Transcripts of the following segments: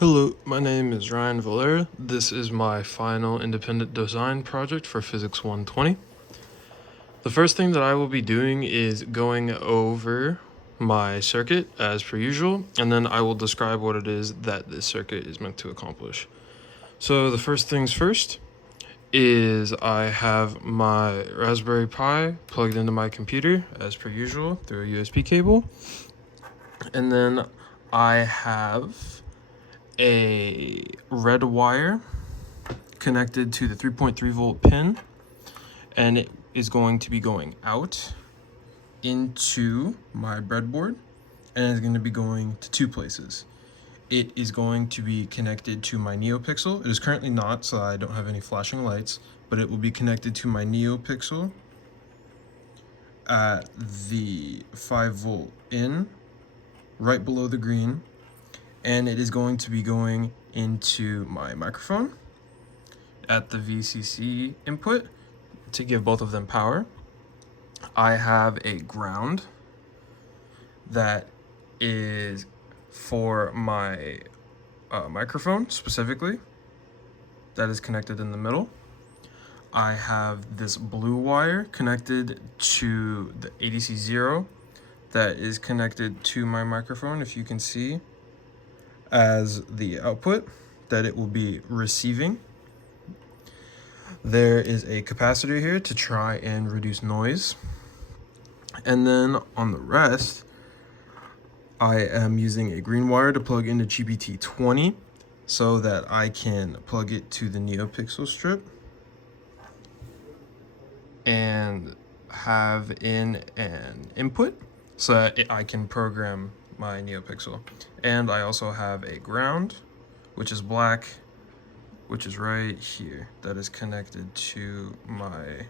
Hello, my name is Ryan Valera. This is my final independent design project for Physics 120. The first thing that I will be doing is going over my circuit as per usual, and then I will describe what it is that this circuit is meant to accomplish. So the first things first is I have my Raspberry Pi plugged into my computer as per usual through a USB cable, and then I have a red wire connected to the 3.3 volt pin, and it is going to be going out into my breadboard, and it's going to be going to two places. It is going to be connected to my NeoPixel. It is currently not, so I don't have any flashing lights, but it will be connected to my NeoPixel at the 5 volt in, right below the green, and it is going to be going into my microphone at the VCC input to give both of them power. I have a ground that is for my microphone specifically, that is connected in the middle. I have this blue wire connected to the ADC0 that is connected to my microphone, if you can see, as the output that it will be receiving. There is a capacitor here to try and reduce noise. And then on the rest, I am using a green wire to plug into GPT-20 so that I can plug it to the NeoPixel strip and have in an input so that I can program my NeoPixel. And I also have a ground, which is black, which is right here, that is connected to my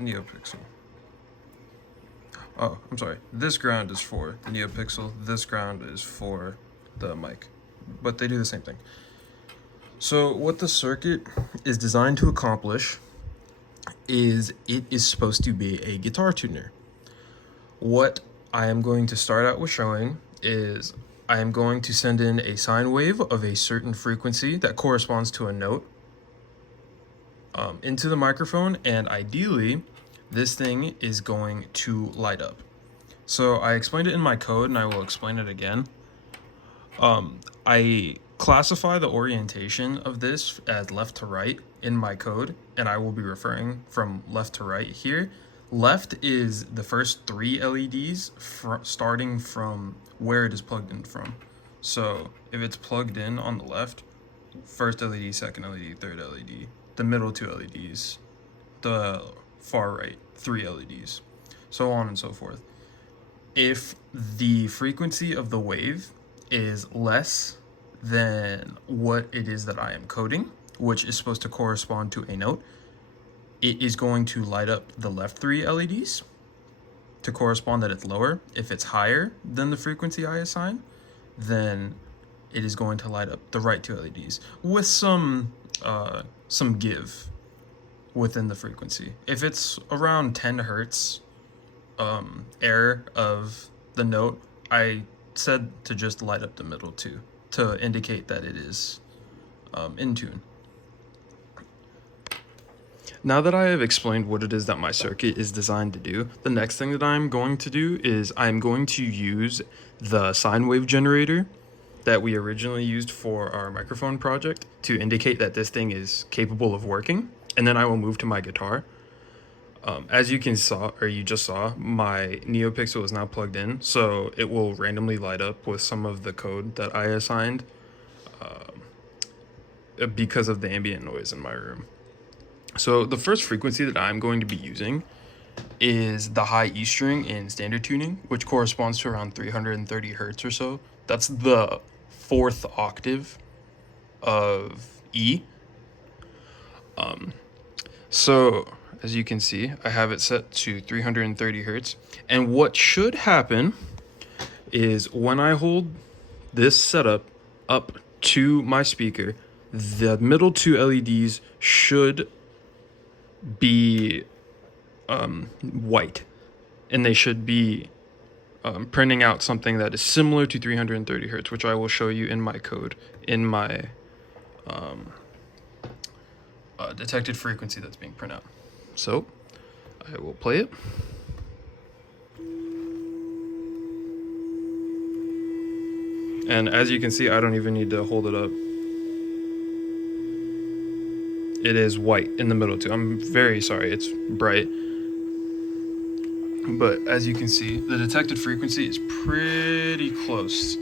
NeoPixel. Oh, I'm sorry. This ground is for the NeoPixel. This ground is for the mic, but they do the same thing. So what the circuit is designed to accomplish is it is supposed to be a guitar tuner. What I am going to start out with showing is I am going to send in a sine wave of a certain frequency that corresponds to a note into the microphone, and ideally this thing is going to light up. So I explained it in my code, and I will explain it again. I classify the orientation of this as left to right in my code, and I will be referring from left to right here. Left is the first three LEDs starting from where it is plugged in from. So if it's plugged in on the left, first LED, second LED, third LED, the middle two LEDs, the far right, three LEDs, so on and so forth. If the frequency of the wave is less than what it is that I am coding, which is supposed to correspond to a note, it is going to light up the left three LEDs to correspond that it's lower. If it's higher than the frequency I assign, then it is going to light up the right two LEDs with some give within the frequency. If it's around 10 hertz error of the note, I said to just light up the middle too, to indicate that it is in tune. Now that I have explained what it is that my circuit is designed to do, the next thing that I'm going to do is I'm going to use the sine wave generator that we originally used for our microphone project to indicate that this thing is capable of working, and then I will move to my guitar. As you just saw, my NeoPixel is now plugged in, so it will randomly light up with some of the code that I assigned because of the ambient noise in my room. So the first frequency that I'm going to be using is the high E string in standard tuning, which corresponds to around 330 hertz or so. That's the fourth octave of E. So as you can see, I have it set to 330 hertz. And what should happen is when I hold this setup up to my speaker, the middle two LEDs should be white, and they should be printing out something that is similar to 330 hertz, which I will show you in my code, in my detected frequency that's being printed out. So I will play it. And as you can see, I don't even need to hold it up. It is white in the middle too. I'm very sorry, it's bright. But as you can see, the detected frequency is pretty close.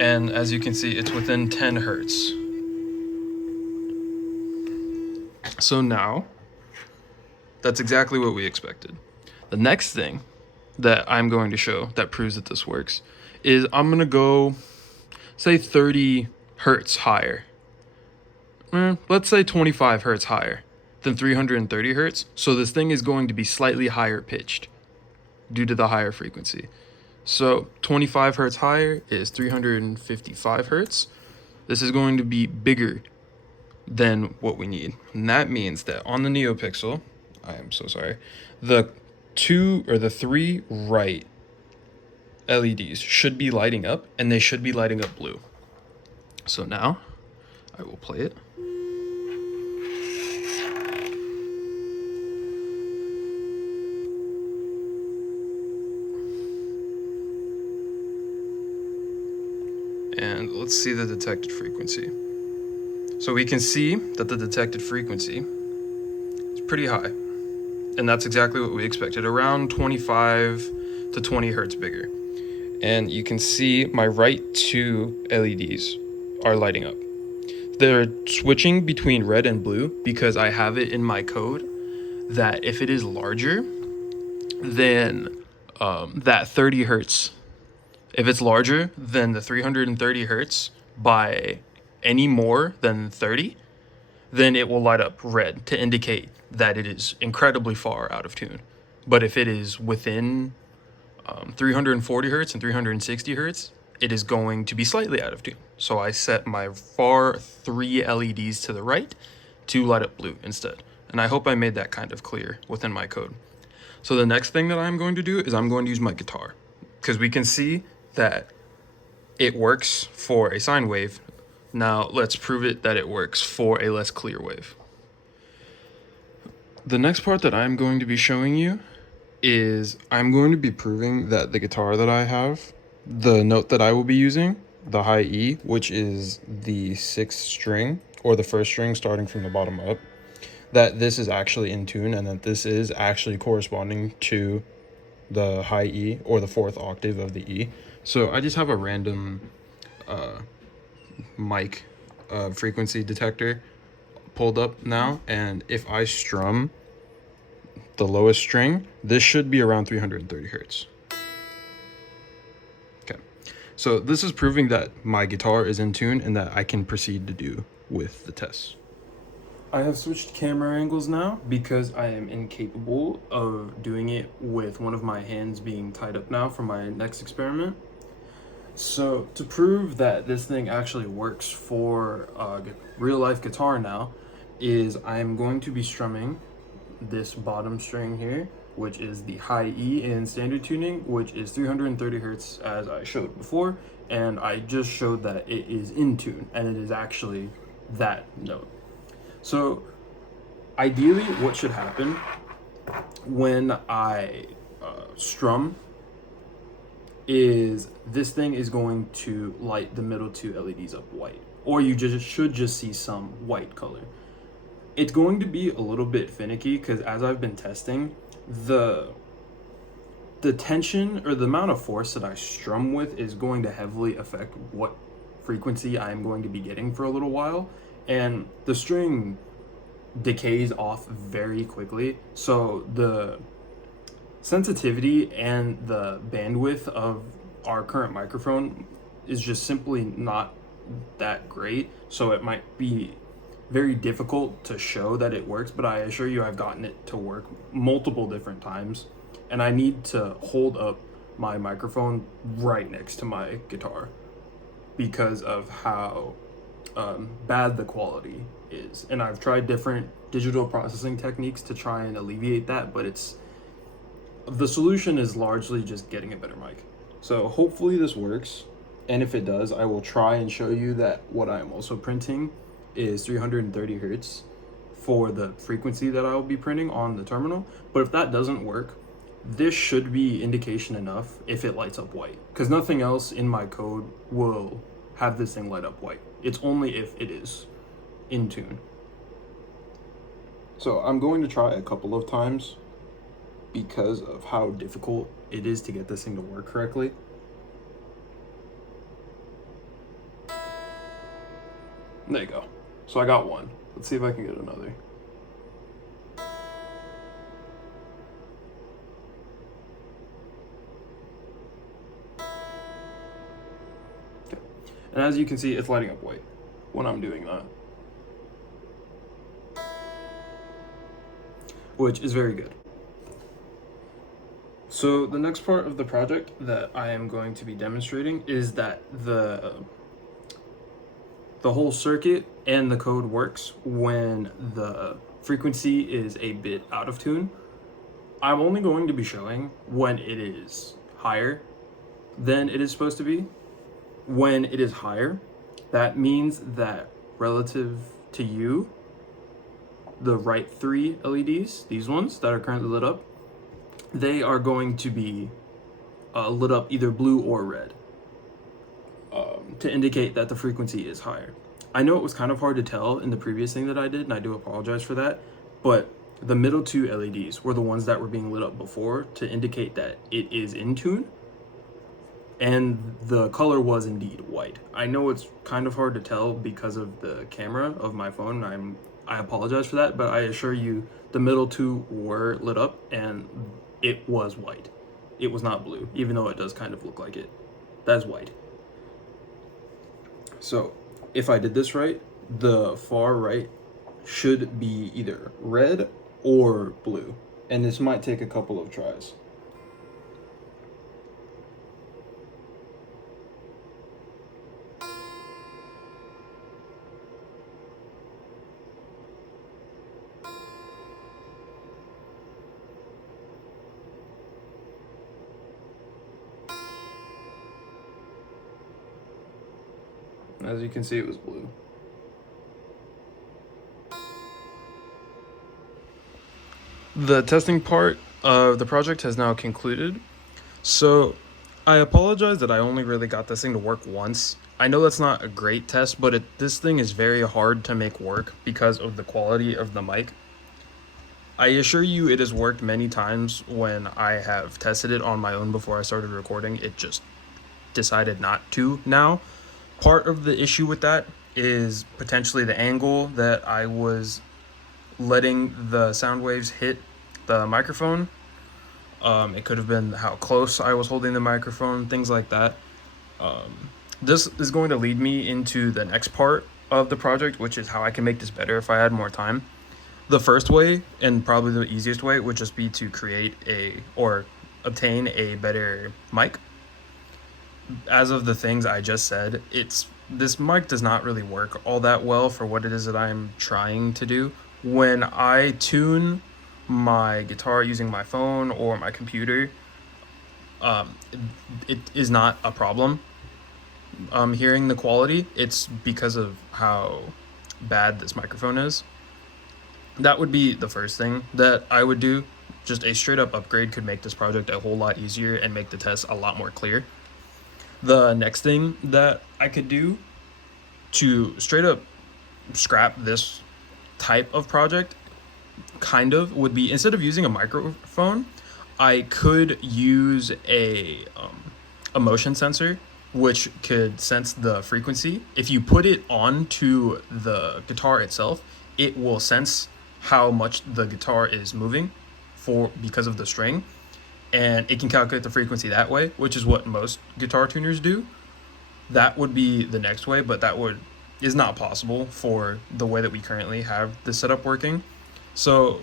And as you can see, it's within 10 hertz. So now, that's exactly what we expected. The next thing that I'm going to show that proves that this works is I'm gonna go, say 30 hertz higher. Let's say 25 hertz higher than 330 hertz. So this thing is going to be slightly higher pitched due to the higher frequency. So 25 hertz higher is 355 hertz. This is going to be bigger than what we need. And that means that on the NeoPixel, I am so sorry, the 3 right LEDs should be lighting up, and they should be lighting up blue. So now I will play it. And let's see the detected frequency. So we can see that the detected frequency is pretty high. And that's exactly what we expected, around 25 to 20 hertz bigger. And you can see my right 2 LEDs are lighting up. They're switching between red and blue because I have it in my code that if it is larger than that 30 hertz, if it's larger than the 330 hertz by any more than 30, then it will light up red to indicate that it is incredibly far out of tune. But if it is within 340 hertz and 360 hertz, it is going to be slightly out of tune. So I set my far 3 LEDs to the right to light up blue instead. And I hope I made that kind of clear within my code. So the next thing that I'm going to do is I'm going to use my guitar, because we can see that it works for a sine wave. Now let's prove it that it works for a less clear wave. The next part that I'm going to be showing you is I'm going to be proving that the guitar that I have, the note that I will be using, the high E, which is the 6th string, or the 1st string starting from the bottom up, that this is actually in tune, and that this is actually corresponding to the high E, or the 4th octave of the E. So I just have a random mic frequency detector pulled up now, and if I strum the lowest string, this should be around 330 hertz. Okay, so this is proving that my guitar is in tune and that I can proceed to do with the tests. I have switched camera angles now because I am incapable of doing it with one of my hands being tied up now for my next experiment. So to prove that this thing actually works for real life guitar now, is I'm going to be strumming this bottom string here, which is the high E in standard tuning, which is 330 hertz as I showed before, and I just showed that it is in tune and it is actually that note. So ideally what should happen when I strum is this thing is going to light the middle 2 LEDs up white, or you should just see some white color. It's going to be a little bit finicky because as I've been testing, the tension or the amount of force that I strum with is going to heavily affect what frequency I'm going to be getting for a little while, and the string decays off very quickly, so the sensitivity and the bandwidth of our current microphone is just simply not that great, so it might be very difficult to show that it works, but I assure you I've gotten it to work multiple different times, and I need to hold up my microphone right next to my guitar because of how bad the quality is. And I've tried different digital processing techniques to try and alleviate that, but it's the solution is largely just getting a better mic. So hopefully this works. And if it does, I will try and show you that what I'm also printing is 330 hertz for the frequency that I will be printing on the terminal. But if that doesn't work, this should be indication enough if it lights up white, because nothing else in my code will have this thing light up white. It's only if it is in tune. So I'm going to try a couple of times because of how difficult it is to get this thing to work correctly. There you go. So I got one. Let's see if I can get another. Okay. And as you can see, it's lighting up white when I'm doing that, which is very good. So the next part of the project that I am going to be demonstrating is that the whole circuit and the code works when the frequency is a bit out of tune. I'm only going to be showing when it is higher than it is supposed to be. When it is higher, that means that relative to you, the right 3 LEDs, these ones that are currently lit up, they are going to be lit up either blue or red to indicate that the frequency is higher. I know it was kind of hard to tell in the previous thing that I did, and I do apologize for that, but the middle 2 LEDs were the ones that were being lit up before to indicate that it is in tune, and the color was indeed white. I know it's kind of hard to tell because of the camera of my phone. I apologize for that, but I assure you the middle 2 were lit up and it was white. It was not blue, even though it does kind of look like it. That's white. So if I did this right, the far right should be either red or blue, and this might take a couple of tries. As you can see, it was blue. The testing part of the project has now concluded. So I apologize that I only really got this thing to work once. I know that's not a great test, but this thing is very hard to make work because of the quality of the mic. I assure you it has worked many times when I have tested it on my own before I started recording. It just decided not to now. Part of the issue with that is potentially the angle that I was letting the sound waves hit the microphone. It could have been how close I was holding the microphone, things like that. This is going to lead me into the next part of the project, which is how I can make this better if I had more time. The first way, and probably the easiest way, would just be to create or obtain a better mic. As of the things I just said, this mic does not really work all that well for what it is that I'm trying to do. When I tune my guitar using my phone or my computer, it is not a problem. Hearing the quality, it's because of how bad this microphone is. That would be the first thing that I would do. Just a straight up upgrade could make this project a whole lot easier and make the tests a lot more clear. The next thing that I could do to straight up scrap this type of project would be, instead of using a microphone, I could use a motion sensor which could sense the frequency. If you put it onto the guitar itself, it will sense how much the guitar is moving because of the string, and it can calculate the frequency that way, which is what most guitar tuners do. That would be the next way, but is not possible for the way that we currently have this setup working. So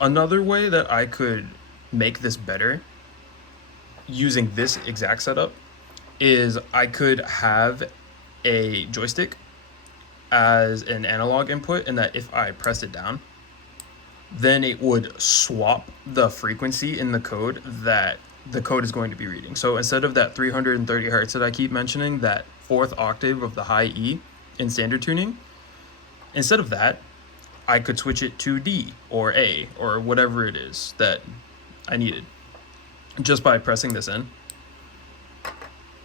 another way that I could make this better using this exact setup is I could have a joystick as an analog input, and that if I pressed it down, then it would swap the frequency in the code that the code is going to be reading. So instead of that 330 hertz that I keep mentioning, that fourth octave of the high E in standard tuning, instead of that, I could switch it to D or A or whatever it is that I needed just by pressing this in.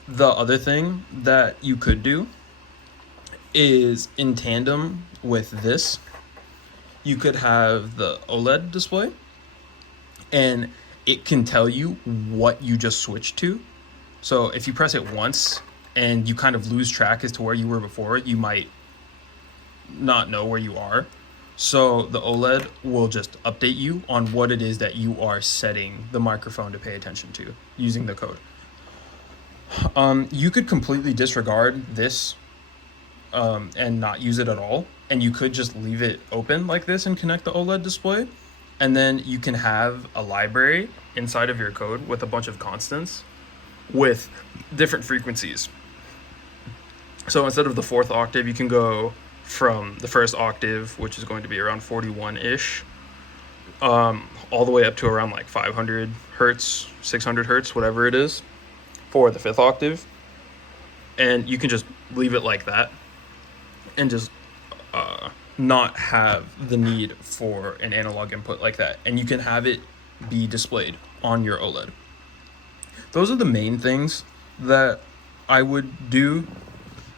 The other thing that you could do is, in tandem with this, you could have the OLED display and it can tell you what you just switched to. So if you press it once and you kind of lose track as to where you were before, you might not know where you are. So the OLED will just update you on what it is that you are setting the microphone to pay attention to using the code. You could completely disregard this and not use it at all. And you could just leave it open like this and connect the OLED display. And then you can have a library inside of your code with a bunch of constants with different frequencies. So instead of the fourth octave, you can go from the first octave, which is going to be around 41-ish, all the way up to around like 500 hertz, 600 hertz, whatever it is, for the fifth octave. And you can just leave it like that and just not have the need for an analog input like that. And you can have it be displayed on your OLED. Those are the main things that I would do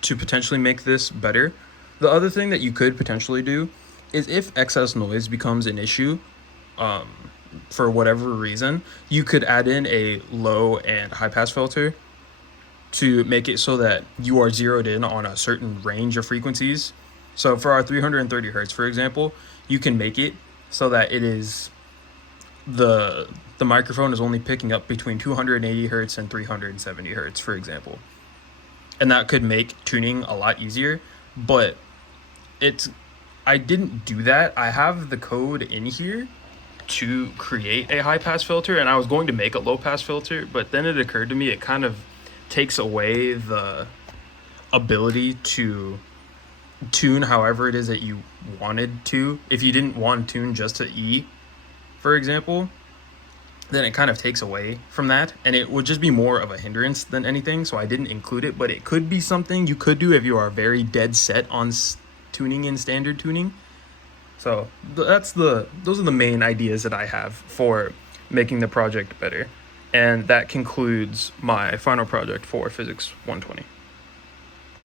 to potentially make this better. The other thing that you could potentially do is, if excess noise becomes an issue, for whatever reason, you could add in a low and high pass filter to make it so that you are zeroed in on a certain range of frequencies. So for our 330 hertz, for example, you can make it so that it is the microphone is only picking up between 280 hertz and 370 hertz, for example. And that could make tuning a lot easier, but I didn't do that. I have the code in here to create a high pass filter, and I was going to make a low pass filter, but then it occurred to me it kind of takes away the ability to tune however it is that you wanted to. If you didn't want to tune just to E, for example, then it kind of takes away from that, and it would just be more of a hindrance than anything, so I didn't include it. But it could be something you could do if you are very dead set on tuning in standard tuning. So those are the main ideas that I have for making the project better, and that concludes my final project for Physics 120.